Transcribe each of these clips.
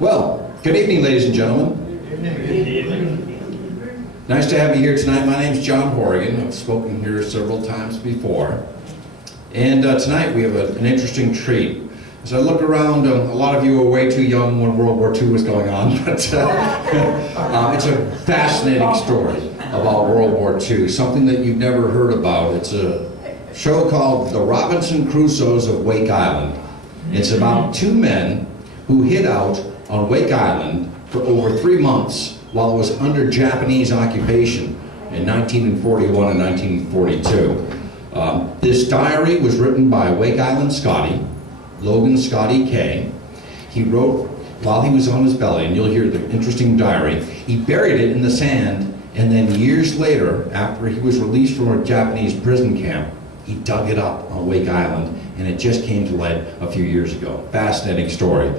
Well, good evening, ladies and gentlemen. Nice to have you here tonight. My name's John Horrigan. I've spoken here several times before. And tonight we have an interesting treat. As I look around, a lot of you were way too young when World War II was going on, but it's a fascinating story about World War II, something that you've never heard about. It's a show called The Robinson Crusoes of Wake Island. It's about two men who hid out on Wake Island for over 3 months while it was under Japanese occupation in 1941 and 1942. This diary was written by Wake Island Scotty, Logan Scotty K. He wrote while he was on his belly, and you'll hear the interesting diary. He buried it in the sand, and then years later, after he was released from a Japanese prison camp, he dug it up on Wake Island, and it just came to light a few years ago. Fascinating story.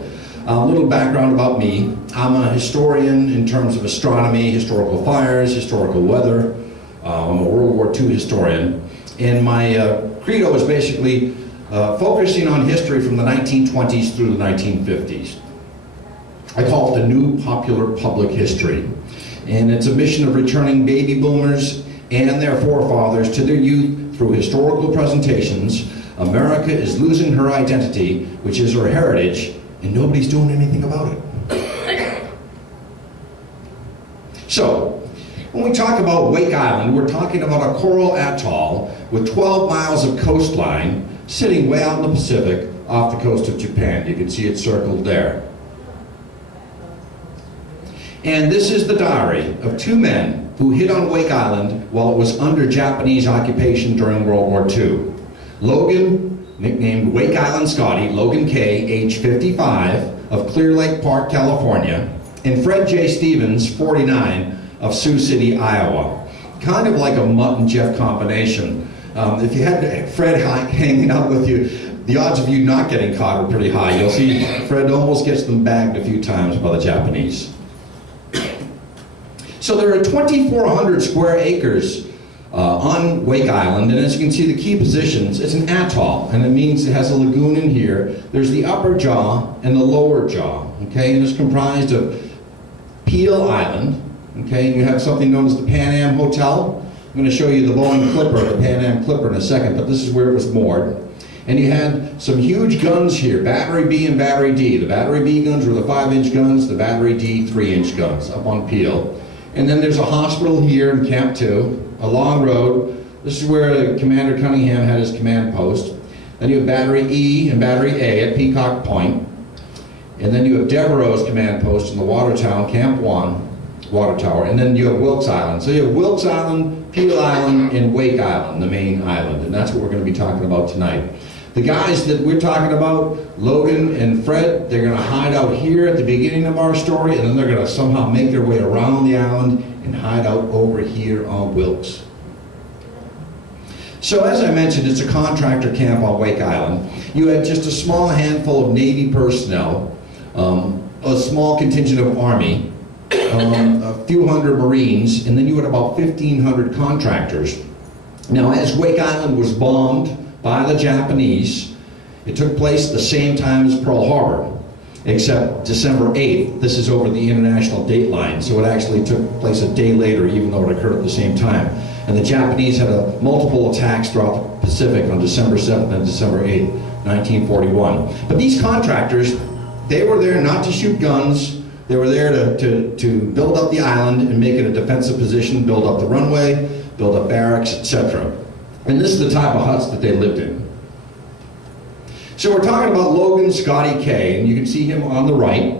A little background about me. I'm a historian in terms of astronomy, historical fires, historical weather. I'm a World War II historian. And my credo is basically focusing on history from the 1920s through the 1950s. I call it the new popular public history. And it's a mission of returning baby boomers and their forefathers to their youth through historical presentations. America is losing her identity, which is her heritage, and nobody's doing anything about it. So, when we talk about Wake Island, we're talking about a coral atoll with 12 miles of coastline sitting way out in the Pacific off the coast of Japan. You can see it circled there. And this is the diary of two men who hid on Wake Island while it was under Japanese occupation during World War II. Logan, nicknamed Wake Island Scotty, Logan K., age 55, of Clearlake Park, California, and Fred J. Stevens, 49, of Sioux City, Iowa. Kind of like a Mutt and Jeff combination. If you had Fred hanging out with you, the odds of you not getting caught are pretty high. You'll see Fred almost gets them bagged a few times by the Japanese. So there are 2,400 square acres on Wake Island, and as you can see, the key positions, it's an atoll, and it means it has a lagoon in here. There's the upper jaw and the lower jaw, okay, and it's comprised of Peel Island, okay, and you have something known as the Pan Am Hotel. I'm going to show you the Boeing Clipper, the Pan Am Clipper in a second, but this is where it was moored. And you had some huge guns here, Battery B and Battery D. The Battery B guns were the 5-inch guns, the Battery D 3-inch guns up on Peel. And then there's a hospital here in Camp 2, a long road. This is where Commander Cunningham had his command post. Then you have Battery E and Battery A at Peacock Point. And then you have Devereaux's command post in the Watertown, Camp 1, water tower. And then you have Wilkes Island. So you have Wilkes Island, Peel Island, and Wake Island, the main island. And that's what we're going to be talking about tonight. The guys that we're talking about, Logan and Fred, they're going to hide out here at the beginning of our story, and then they're going to somehow make their way around the island and hide out over here on Wilkes. So as I mentioned, it's a contractor camp on Wake Island. You had just a small handful of Navy personnel, a small contingent of Army, a few hundred Marines, and then you had about 1,500 contractors. Now, as Wake Island was bombed by the Japanese, it took place at the same time as Pearl Harbor, except December 8th. This is over the international date line, so it actually took place a day later, even though it occurred at the same time. And the Japanese had multiple attacks throughout the Pacific on December 7th and December 8th, 1941. But these contractors, they were there not to shoot guns. They were there to build up the island and make it a defensive position, build up the runway, build up barracks, etc. And this is the type of huts that they lived in. So we're talking about Logan Scotty K, and you can see him on the right.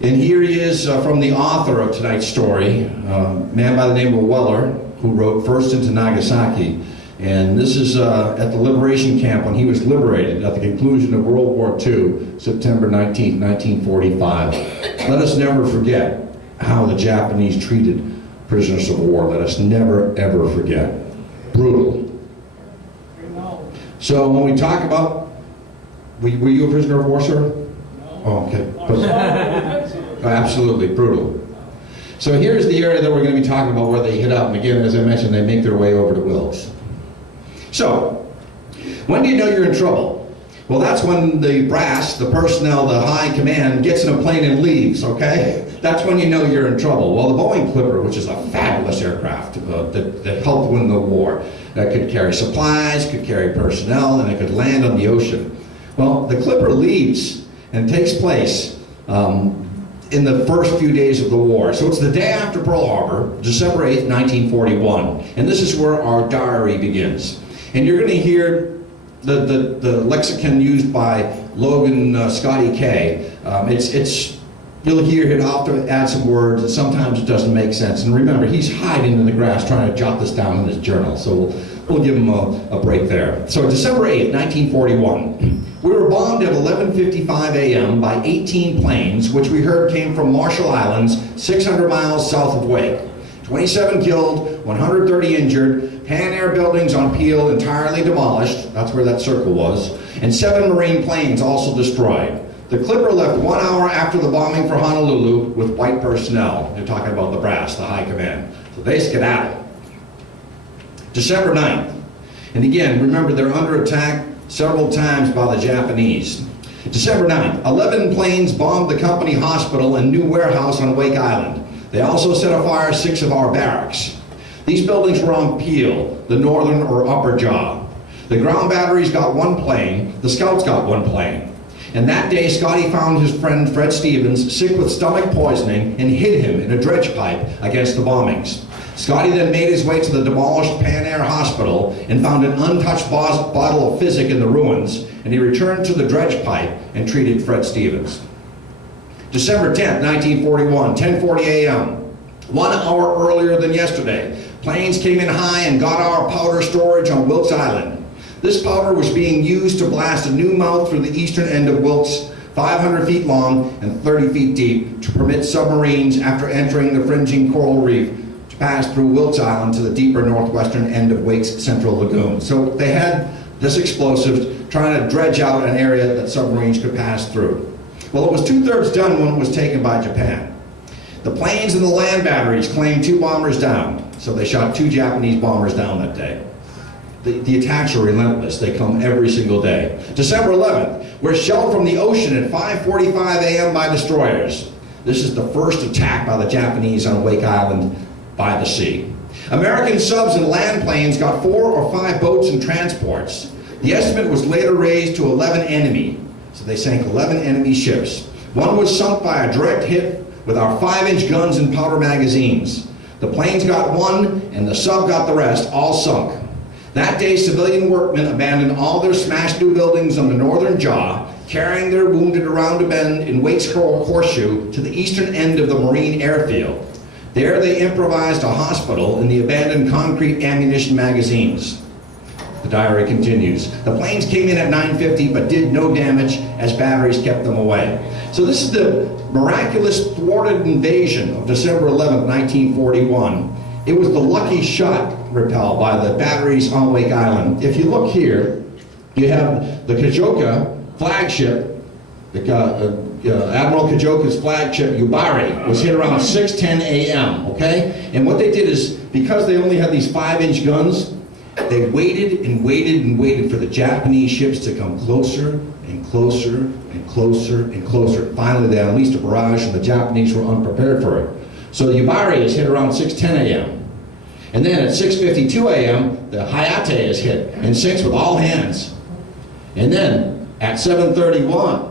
And here he is from the author of tonight's story, a man by the name of Weller, who wrote First into Nagasaki. And this is at the liberation camp when he was liberated at the conclusion of World War II, September 19th, 1945. Let us never forget how the Japanese treated prisoners of war. Let us never, ever forget. Brutal. So when we talk about, were you a prisoner of war, sir? No. Oh, okay. Absolutely, brutal. So here's the area that we're going to be talking about where they hid up. And again, as I mentioned, they make their way over to Wilkes. So, when do you know you're in trouble? Well, that's when the brass, the personnel, the high command gets in a plane and leaves, okay? That's when you know you're in trouble. Well, the Boeing Clipper, which is a fabulous aircraft that helped win the war, that could carry supplies, could carry personnel, and it could land on the ocean. Well, the Clipper leaves and takes place in the first few days of the war. So it's the day after Pearl Harbor, December 8th, 1941. And this is where our diary begins. And you're going to hear the lexicon used by Logan, Scotty K. You'll hear he'll have to add some words, and sometimes it doesn't make sense. And remember, he's hiding in the grass trying to jot this down in his journal, so we'll give him a break there. So December 8th, 1941, we were bombed at 11:55 a.m. by 18 planes, which we heard came from Marshall Islands, 600 miles south of Wake. 27 killed, 130 injured, Pan Air buildings on Peel entirely demolished, that's where that circle was, and 7 Marine planes also destroyed. The Clipper left 1 hour after the bombing for Honolulu with white personnel. They're talking about the brass, the high command. So they skedaddled. December 9th. And again, remember they're under attack several times by the Japanese. December 9th, 11 planes bombed the company hospital and new warehouse on Wake Island. They also set afire 6 of our barracks. These buildings were on Peel, the northern or upper jaw. The ground batteries got 1 plane, the scouts got 1 plane. And that day, Scotty found his friend Fred Stevens sick with stomach poisoning and hid him in a dredge pipe against the bombings. Scotty then made his way to the demolished Pan Air Hospital and found an untouched bottle of physic in the ruins, and he returned to the dredge pipe and treated Fred Stevens. December 10th, 1941, 10:40 a.m. 1 hour earlier than yesterday, planes came in high and got our powder storage on Wilkes Island. This powder was being used to blast a new mouth through the eastern end of Wilkes, 500 feet long and 30 feet deep, to permit submarines after entering the fringing coral reef to pass through Wilkes Island to the deeper northwestern end of Wake's central lagoon. So they had this explosive trying to dredge out an area that submarines could pass through. Well, it was 2/3 done when it was taken by Japan. The planes and the land batteries claimed 2 bombers down, so they shot 2 Japanese bombers down that day. The attacks are relentless. They come every single day. December 11th, we're shelled from the ocean at 5:45 a.m. by destroyers. This is the first attack by the Japanese on Wake Island by the sea. American subs and land planes got 4 or 5 boats and transports. The estimate was later raised to 11 enemy. So they sank 11 enemy ships. 1 was sunk by a direct hit with our 5-inch guns and powder magazines. The planes got 1 and the sub got the rest, all sunk. That day, civilian workmen abandoned all their smashed new buildings on the northern jaw, carrying their wounded around a bend in Wake's Horseshoe to the eastern end of the Marine airfield. There they improvised a hospital in the abandoned concrete ammunition magazines. The diary continues. The planes came in at 9:50 but did no damage as batteries kept them away. So this is the miraculous thwarted invasion of December 11th, 1941. It was the lucky shot repel by the batteries on Wake Island. If you look here, you have the Kajoka flagship, Admiral Kajoka's flagship Yubari was hit around 6:10 a.m., okay? And what they did is, because they only had these 5-inch guns, they waited and waited and waited for the Japanese ships to come closer and closer and closer and closer. Finally, they unleashed a barrage and the Japanese were unprepared for it. So the Yubari is hit around 6:10 a.m. And then at 6:52 a.m., the Hayate is hit and sinks with all hands. And then at 7:31,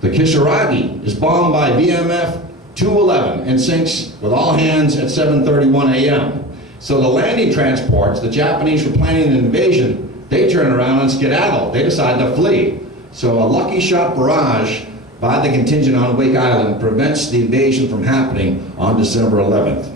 the Kisaragi is bombed by VMF 211 and sinks with all hands at 7:31 a.m. So the landing transports, the Japanese were planning an invasion, they turn around and skedaddle. They decide to flee. So a lucky shot barrage by the contingent on Wake Island prevents the invasion from happening on December 11th.